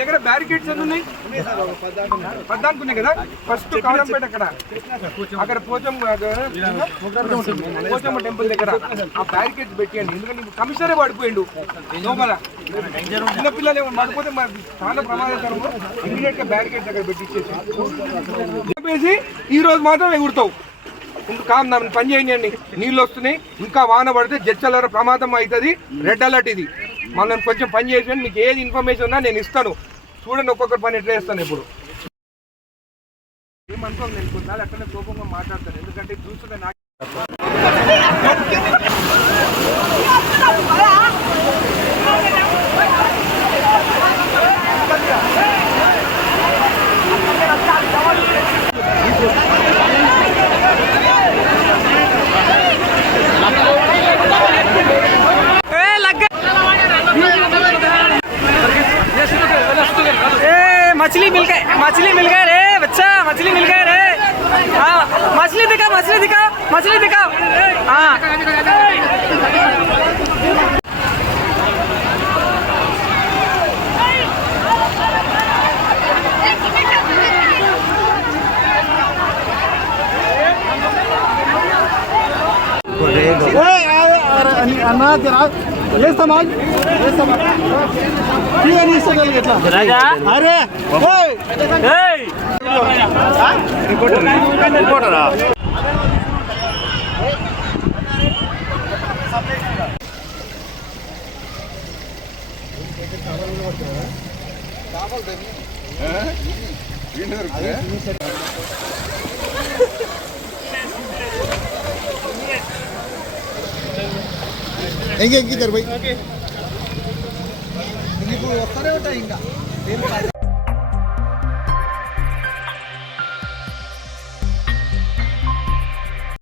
దగ్గర బ్యారికేడ్స్ ఎన్ని ఉన్నాయి? 14 ఉన్నాయి కదా. ఫస్ట్ కారంపేట అక్కడ పోచమ్మ టెంపుల్ దగ్గర ఆ బ్యారికేడ్స్ పెట్టియండి. ఎందుకంటే కమిషనరే పడిపోయిండు లోపల. చిన్నపిల్లలు ఏమో పడిపోతే చాలా ప్రమాదకరము. ఇమీడియట్ గా బ్యారికేడ్స్ అక్కడ పెట్టించేసి ఈ రోజు మాత్రం ఎగురుతావు. కాదు పని చేయండి. నీళ్ళు వస్తున్నాయి, ఇంకా వాన పడితే జడ్చల ప్రమాదం అవుతుంది. రెడ్ అలర్ట్ ఇది. మనం కొంచెం పని చేసి మీకు ఏది ఇన్ఫర్మేషన్ ఉన్నా నేను ఇస్తాను. చూడండి ఒక్కొక్కరు పని ఎట్లా చేస్తాను. ఇప్పుడు ఏమనుకోండి, నేను కొన్నాళ్ళు అట్లనే కోపంగా మాట్లాడతాను. ఎందుకంటే చూస్తుంటే నాకు मछली मिल गए रे बच्चा, मछली मिल गए रे। हाँ मछली दिखाओ, मछली दिखाओ, मछली दिखाओ। हाँ अरे रिपोर्टरा ఎంగి ఎంగి భాई వస్తూనే ఉంటాయి ఇంకా